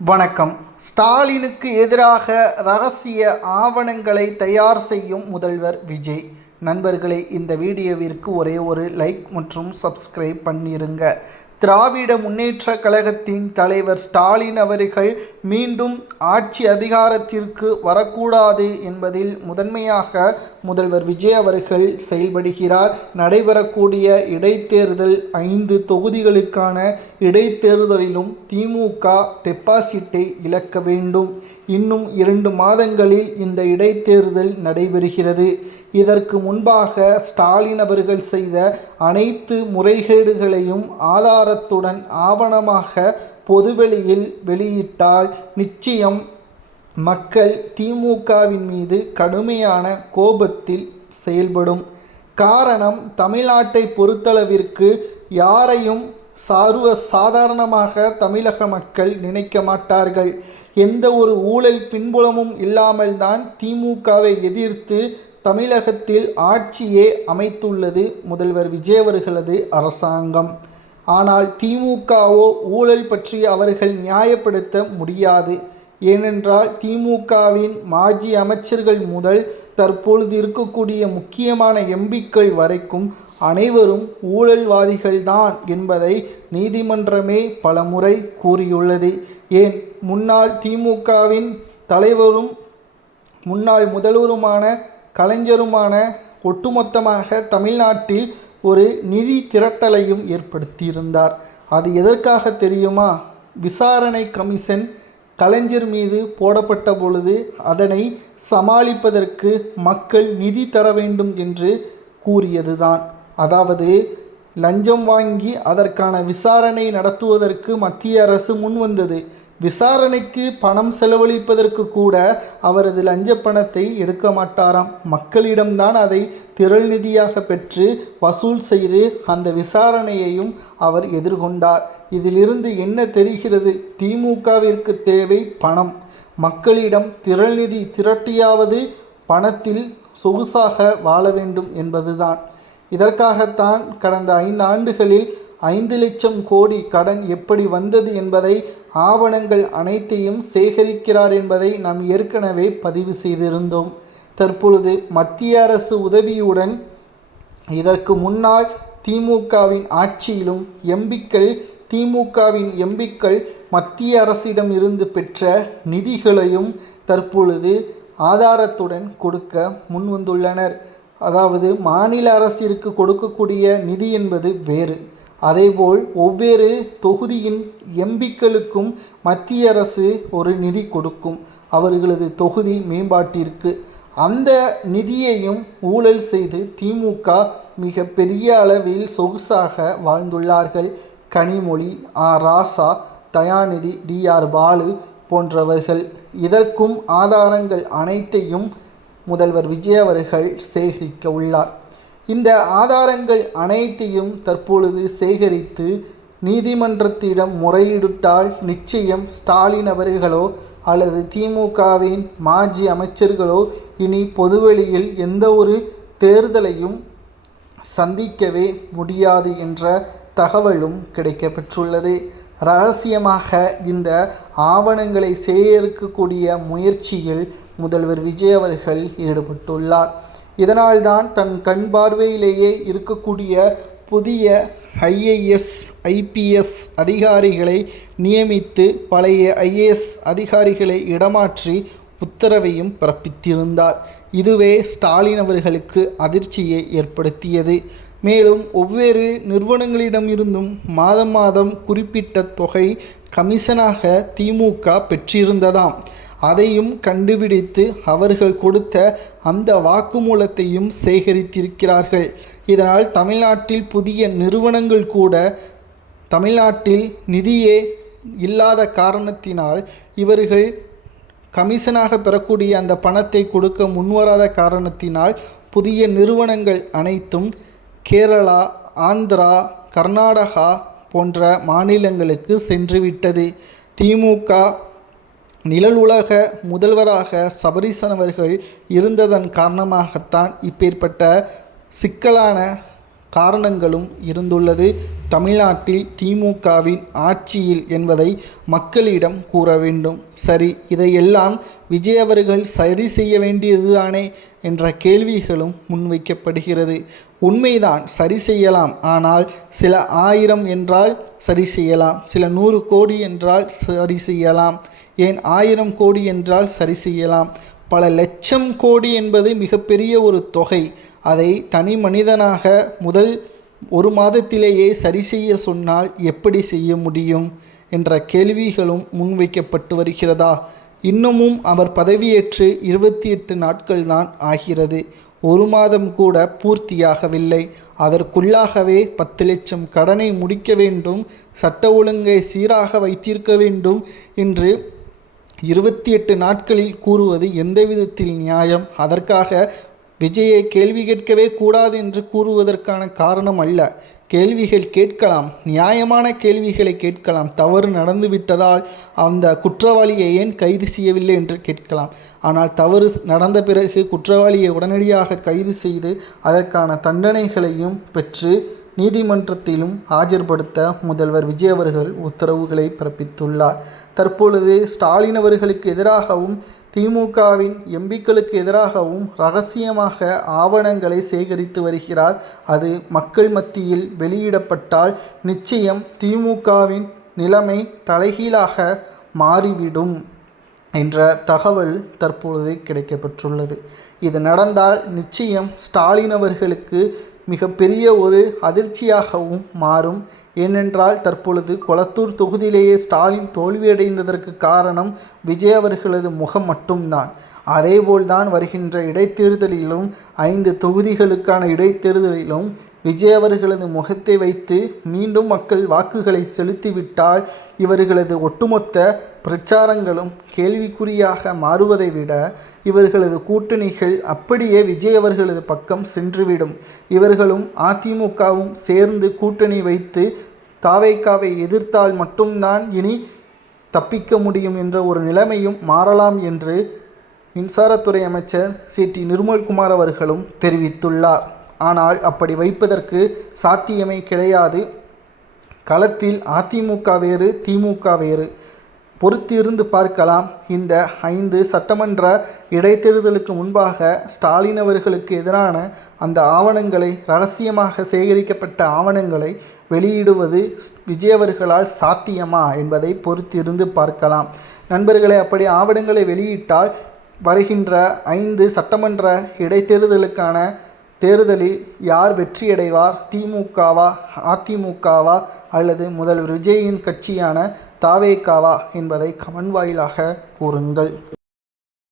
வணக்கம். ஸ்டாலினுக்கு எதிராக ரகசிய ஆவணங்களை தயார் செய்யும் முதல்வர் விஜய். நண்பர்களே, இந்த வீடியோவிற்கு ஒரே ஒரு லைக் மற்றும் சப்ஸ்கிரைப் பண்ணிருங்க. திராவிட முன்னேற்ற கழகத்தின் தலைவர் ஸ்டாலின் அவர்கள் மீண்டும் ஆட்சி அதிகாரத்திற்கு வரக்கூடாது என்பதில் முதன்மையாக முதல்வர் விஜய் அவர்கள் செயல்படுகிறார். நடைபெறக்கூடிய இடைத்தேர்தல் 5 தொகுதிகளுக்கான இடைத்தேர்தலிலும் திமுக டெபாசிட்டை இழக்க வேண்டும். இன்னும் 2 மாதங்களில் இந்த இடைத்தேர்தல் நடைபெறுகிறது. இதற்கு முன்பாக ஸ்டாலின் அவர்கள் செய்த அனைத்து முறைகேடுகளையும் ஆதாரத்துடன் ஆவணமாக பொதுவெளியில் வெளியிட்டால் நிச்சயம் மக்கள் திமுகவின் மீது கடுமையான கோபத்தில் செயல்படும். காரணம், தமிழ்நாட்டை பொறுத்தளவிற்கு யாரையும் சாதாரணமாக தமிழக மக்கள் நினைக்க மாட்டார்கள். எந்த ஒரு ஊழல் பின்புலமும் இல்லாமல் தான் திமுகவை எதிர்த்து தமிழகத்தில் ஆட்சியே அமைத்துள்ளது முதல்வர் விஜய் அவர்களது அரசாங்கம். ஆனால் திமுகவோ ஊழல் பற்றி அவர்கள் நியாயப்படுத்த முடியாது. ஏனென்றால் திமுகவின் மாஜி அமைச்சர்கள் முதல் தற்பொழுது இருக்கக்கூடிய முக்கியமான எம்பிக்கள் வரைக்கும் அனைவரும் ஊழல்வாதிகள்தான் என்பதை நீதிமன்றமே பலமுறை கூறியுள்ளது. ஏன், முன்னாள் திமுகவின் தலைவரும் முன்னாள் முதல்வருமான கலைஞருமான ஒட்டுமொத்தமாக தமிழ்நாட்டில் ஒரு நிதி திரட்டலையும் ஏற்படுத்தியிருந்தார். அது எதற்காக தெரியுமா? விசாரணை கமிஷன் கலைஞர் மீது போடப்பட்ட பொழுது அதனை சமாளிப்பதற்கு மக்கள் நிதி தர வேண்டும் என்று கூறியதுதான். அதாவது லஞ்சம் வாங்கி அதற்கான விசாரணை நடத்துவதற்கு மத்திய அரசு முன்வந்தது. விசாரணைக்கு பணம் செலவழிப்பதற்கு கூட அவரது லஞ்ச பணத்தை எடுக்க மாட்டாராம். மக்களிடம்தான் அதை திரள் நிதியாக பெற்று வசூல் செய்து அந்த விசாரணையையும் அவர் எதிர்கொண்டார். இதிலிருந்து என்ன தெரிகிறது? திமுகவிற்கு தேவை பணம். மக்களிடம் திரள் நிதி திரட்டியாவது பணத்தில் சொகுசாக வாழ வேண்டும் என்பதுதான். இதற்காகத்தான் கடந்த 5 ஆண்டுகளில் 5 லட்சம் கோடி கடன் எப்படி வந்தது என்பதை ஆவணங்கள் அனைத்தையும் சேகரிக்கிறார் என்பதை நாம் ஏற்கனவே பதிவு செய்திருந்தோம். தற்பொழுது மத்திய அரசு உதவியுடன் இதற்கு முன்னால் திமுகவின் ஆட்சியிலும் திமுகவின் எம்பிக்கள் மத்திய அரசிடம் இருந்து பெற்ற நிதிகளையும் தற்பொழுது ஆதாரத்துடன் கொடுக்க முன்வந்துள்ளனர். அதாவது மாநில அரசிற்கு கொடுக்கக்கூடிய நிதி என்பது வேறு. அதேபோல் ஒவ்வொரு தொகுதியின் எம்பிக்களுக்கும் மத்திய அரசு ஒரு நிதி கொடுக்கும் அவர்களது தொகுதி மேம்பாட்டிற்கு. அந்த நிதியையும் ஊழல் செய்து திமுக மிக பெரிய அளவில் சொகுசாக வாழ்ந்துள்ளார்கள். கனிமொழி, ராசா, தயாநிதி, பாலு போன்றவர்கள். இதற்கும் ஆதாரங்கள் அனைத்தையும் முதல்வர் விஜய் அவர்கள் சேகரிக்க உள்ளார். இந்த ஆதாரங்கள் அனைத்தையும் தற்பொழுது சேகரித்து நீதிமன்றத்திடம் முறையிட்டால் நிச்சயம் ஸ்டாலின் அவர்களோ அல்லது திமுகவின் மாஜி அமைச்சர்களோ இனி பொதுவெளியில் எந்த ஒரு தேர்தலையும் சந்திக்கவே முடியாது என்ற தகவலும் கிடைக்கப்பெற்றுள்ளது. இரகசியமாக இந்த ஆவணங்களை சேகரிக்கக்கூடிய முயற்சியில் முதல்வர் விஜய் அவர்கள் ஈடுபட்டுள்ளார். இதனால்தான் தன் கண் பார்வையிலேயே இருக்கக்கூடிய புதிய IAS IPS அதிகாரிகளை நியமித்து பழைய IAS அதிகாரிகளை இடமாற்றி உத்தரவையும் பிறப்பித்திருந்தார். இதுவே ஸ்டாலின் அவர்களுக்கு அதிர்ச்சியை ஏற்படுத்தியது. மேலும் ஒவ்வொரு நிறுவனங்களிடமிருந்தும் மாதம் குறிப்பிட்ட தொகை கமிஷனாக திமுக பெற்றிருந்ததாம். அதையும் கண்டுபிடித்து அவர்கள் கொடுத்த அந்த வாக்குமூலத்தையும் சேகரித்திருக்கிறார்கள். இதனால் தமிழ்நாட்டில் புதிய நிறுவனங்கள் கூட தமிழ்நாட்டில் நிதியே இல்லாத காரணத்தினால் இவர்கள் கமிஷனாக பெறக்கூடிய அந்த பணத்தை கொடுக்க முன்வராத காரணத்தினால் புதிய நிறுவனங்கள் அனைத்தும் கேரளா, ஆந்திரா, கர்நாடகா போன்ற மாநிலங்களுக்கு சென்றுவிட்டது. திமுக நிழல் உலக முதல்வராக சபரீசன் அவர்கள் இருந்ததன் காரணமாகத்தான் இப்பேற்பட்ட சிக்கலான காரணங்களும் இருந்துள்ளது தமிழ்நாட்டில் திமுகவின் ஆட்சியில் என்பதை மக்களிடம் கூற வேண்டும். சரி, இதையெல்லாம் விஜய் அவர்கள் சரி செய்ய வேண்டியதுதானே என்ற கேள்விகளும் முன்வைக்கப்படுகிறது. உண்மைதான், சரி செய்யலாம். ஆனால் சில 1000 என்றால் சரி செய்யலாம், சில 100 கோடி என்றால் சரி செய்யலாம், ஏன் 1000 கோடி என்றால் சரி செய்யலாம். பல லட்சம் கோடி என்பது மிகப்பெரிய ஒரு தொகை. அதை தனி மனிதனாக முதல் 1 மாதத்திலேயே சரி செய்ய சொன்னால் எப்படி செய்ய முடியும் என்ற கேள்விகளும் முன்வைக்கப்பட்டு வருகிறதா? இன்னமும் அவர் பதவியேற்று 28 நாட்கள் தான் ஆகிறது. 1 மாதம் கூட பூர்த்தியாகவில்லை. அதற்குள்ளாகவே 10 லட்சம் கடனை முடிக்க வேண்டும், சட்ட ஒழுங்கை சீராக வைத்திருக்க வேண்டும் என்று 28 நாட்களில் கூறுவது எந்த விதத்தில் நியாயம்? அதற்காக விஜயை கேள்வி கேட்கவே கூடாது என்று கூறுவதற்கான காரணம் அல்ல. கேள்விகள் கேட்கலாம், நியாயமான கேள்விகளை கேட்கலாம். தவறு நடந்துவிட்டதால் அந்த குற்றவாளியை ஏன் கைது செய்யவில்லை என்று கேட்கலாம். ஆனால் தவறு நடந்த பிறகு குற்றவாளியை உடனடியாக கைது செய்து அதற்கான தண்டனைகளையும் பெற்று நீதிமன்றத்திலும் ஆஜர்படுத்த முதல்வர் விஜய் அவர்கள் உத்தரவுகளை பிறப்பித்துள்ளார். தற்பொழுது ஸ்டாலின் அவர்களுக்கு எதிராகவும் திமுகவின் எம்பிக்களுக்கு எதிராகவும் ரகசியமாக ஆவணங்களை சேகரித்து வருகிறார். அது மக்கள் மத்தியில் வெளியிடப்பட்டால் நிச்சயம் திமுகவின் நிலைமை தலைகீழாக மாறிவிடும் என்ற தகவல் தற்பொழுது கிடைக்கப்பெற்றுள்ளது. இது நடந்தால் நிச்சயம் ஸ்டாலின் அவர்களுக்கு மிகப்பெரிய ஒரு அதிர்ச்சியாகவும் மாறும். ஏனென்றால் தற்பொழுது கொளத்தூர் தொகுதியிலேயே ஸ்டாலின் தோல்வியடைந்ததற்கு காரணம் விஜய் அவர்களது முகம் மட்டும்தான். அதேபோல்தான் வருகின்ற இடைத்தேர்தலிலும் 5 தொகுதிகளுக்கான இடைத்தேர்தலிலும் விஜய் அவர்களது முகத்தை வைத்து மீண்டும் மக்கள் வாக்குகளை செலுத்திவிட்டால் இவர்களது ஒட்டுமொத்த பிரச்சாரங்களும் கேள்விக்குறியாக மாறுவதை விட இவர்களது கூட்டணிகள் அப்படியே விஜய் அவர்களது பக்கம் சென்றுவிடும். இவர்களும் அதிமுகவும் சேர்ந்து கூட்டணி வைத்து தாவேகாவை எதிர்த்தால் மட்டும்தான் இனி தப்பிக்க முடியும் என்ற ஒரு நிலைமையும் மாறலாம் என்று மின்சாரத்துறை அமைச்சர் சி.டி. நிர்மல்குமார் அவர்களும் தெரிவித்துள்ளார். ஆனால் அப்படி வைப்பதற்கு சாத்தியமே கிடையாது. களத்தில் அதிமுக வேறு, திமுக வேறு. பொறுத்திருந்து பார்க்கலாம். இந்த 5 சட்டமன்ற இடைத்தேர்தலுக்கு முன்பாக ஸ்டாலின் அவர்களுக்கு எதிரான அந்த ஆவணங்களை, ரகசியமாக சேகரிக்கப்பட்ட ஆவணங்களை வெளியிடுவது விஜய் அவர்களால் சாத்தியமா என்பதை பொறுத்திருந்து பார்க்கலாம். நண்பர்களே, அப்படி ஆவணங்களை வெளியிட்டால் வருகின்ற 5 சட்டமன்ற இடைத்தேர்தலுக்கான தேர்தலில் யார் வெற்றியடைவார்? திமுகவா, அதிமுகவா அல்லது முதல்வர் விஜயின் கட்சியான தாவேகாவா என்பதை கமெண்ட் வாயிலாக கூறுங்கள்.